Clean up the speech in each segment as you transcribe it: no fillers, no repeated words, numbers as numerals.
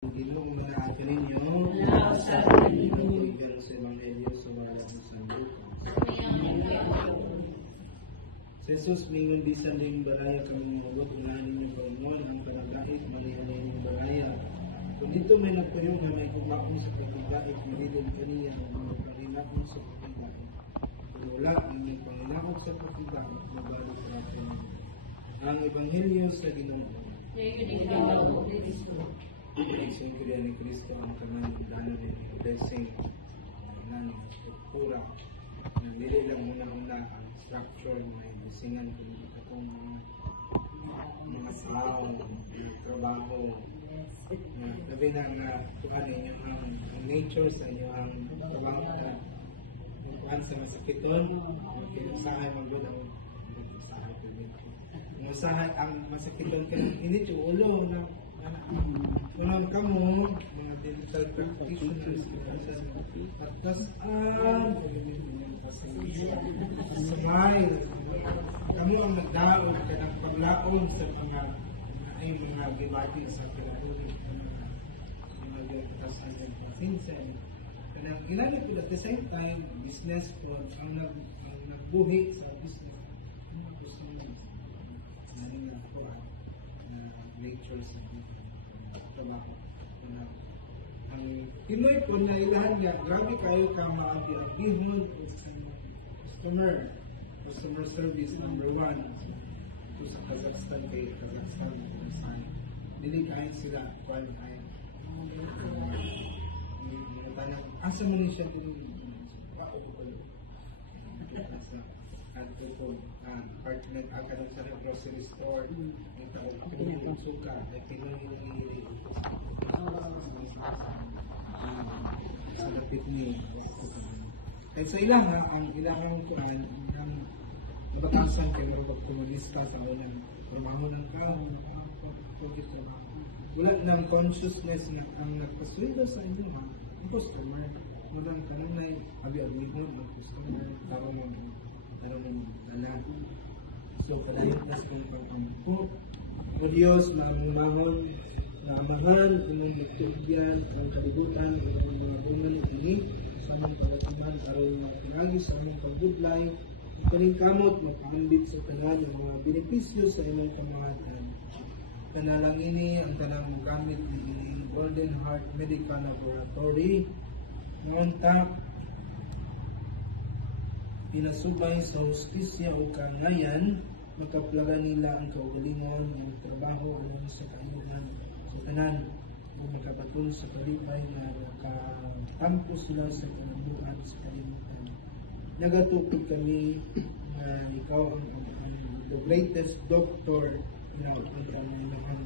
Ginoo nga ato ninyo sa Pilipinas sa Evangelyo sa wala ng San Lucas. Jesus mingon bisan din baraya kami magot unahan ninyo Panginoon ang panagdait malihan ninyong baraya. Kung dito may nagpuyo na may kumaon sa pagkigait malilin kaniya ng mga panginaon sa pagkigait. Kung wala ang may panginaon sa pagkigait mabalik natin ang Evangelyo sa Ginoo. Blessing ko ni Cristo ang kamang dano ni blessing ng struktura ng dili lang una ang structure na ibisingan kung itong mga sound, trabaho labi na tuhan ninyo ang nature sa inyo ang trabaho na tuhan sa masakiton kinusahay magod ang kinusahay ang masakiton hindi ito ulo na walang kamo, mga digital practitioners, at samay, kamo ang nagdaog ka ng paglaon sa mga giwati sa kinabuhi, mga gatasan ng pasinsen. Kanang ginanap at the same time, business po, ang nagbuhi sa business, mga customers, na po nature sa trabaho. Ang Pinoy po na ilahan niya, grabe kayo ka maabi-abihon customer service number 1 ito sa Kazakhstan kay Kazakhstan dili kayo sila kwan kayo mga tanang asa mo niya kung at ito apartment agad sa grocery store ito ang suka ay Pinoy nangyayari sa lapit ni kahit sa ilang ang ilang kuan ang nabakasan kayo marupag komunista sa unang trabaho ng kao wala ng consciousness na ang nagpasweldo sa inyo ang customer madang kanang na abi-abi mo ang customer karon ng tanan so kalaytas kang pagpampo o Diyos maamahon na amahan imong magtugyan ang kalibutan ng mga bungan ini sa among kalatunan aron pinagi sa among pagbudlay kaning kamot magpamambit sa tanan ng mga benepisyo sa imong pamangatan kanalang ini ang tanang gamit ni Golden Heart Medical Laboratory ngontak pinasubay sa hostisya o kangayan makaplaga nila ang kaugalingon ng trabaho alang sa kailangan sa tanan o makapatulong sa kalipay na nakatampo sila sa kanabuan sa kalimutan. Nagatupid kami na ikaw ang the greatest doctor na ang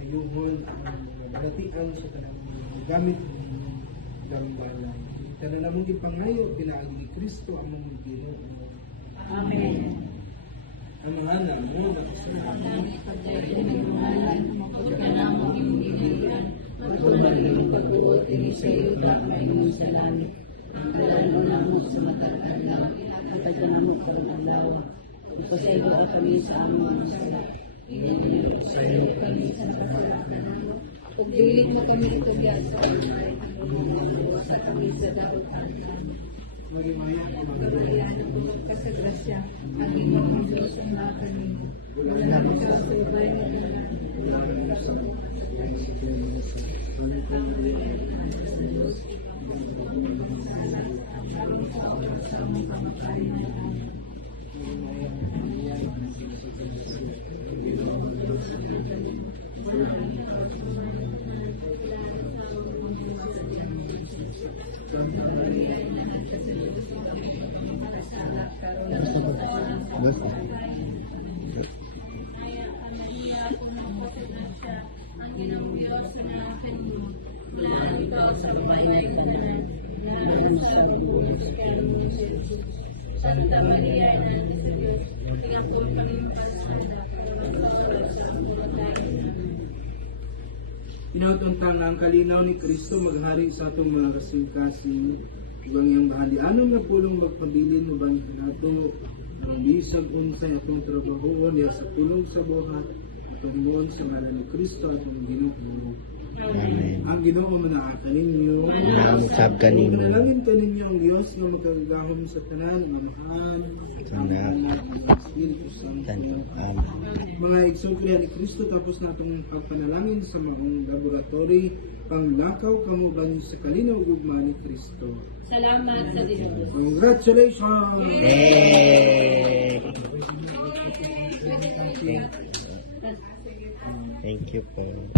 ayuhon ang balatian sa tanang gamit ng gambalan. Kana namong ipangayo pinaagi ni Kristo among Ginoo. Amen. Amahan mo na kasalanan, pagdayaan mo pagkanamo imong gilingan, matulad imong pagbuot ini sa iyo lakay mo sa langit. Ang dalalo namo sa matag adlaw, pagkanamo pagkalaw. Ipasaylo kami sa among sala. Inilip sa iyo kami sa kasalanan. Ug dili mo kami itugya sa kamay, sa kami sa darutan. Magkabalayan mo kasagrasya, ang iyong Diyos ang nakanin. Wala mo sa subay na wala mo sa Santa Maria, Ina sa Diyos, tingapon kami Pinautuntang ang kalinaw ni Kristo maghari sa atong mga kasing-kasing ibang yung bahalianon nga pulong magpabilin o bang nato ang bisag unsay atong trabaho niya sa tulong sa buhat at pagmuon sa ngalan ni Kristo at ang Ginoo. Amen. Ang Ginoo manaaka ninyo. Nausab ka ninyo. Manalangin ka ninyo ang Dios nga magkagahom sa tanan, manahan, Sanda. Espiritu Santo. Amen. Mga igsoon ni Kristo, tapos na itong pagpanalangin sa maong laboratory, panglakaw kamo ba sa kalinaw ugma ni Kristo. Salamat sa Diyos. Congratulations! Yay! Thank you po.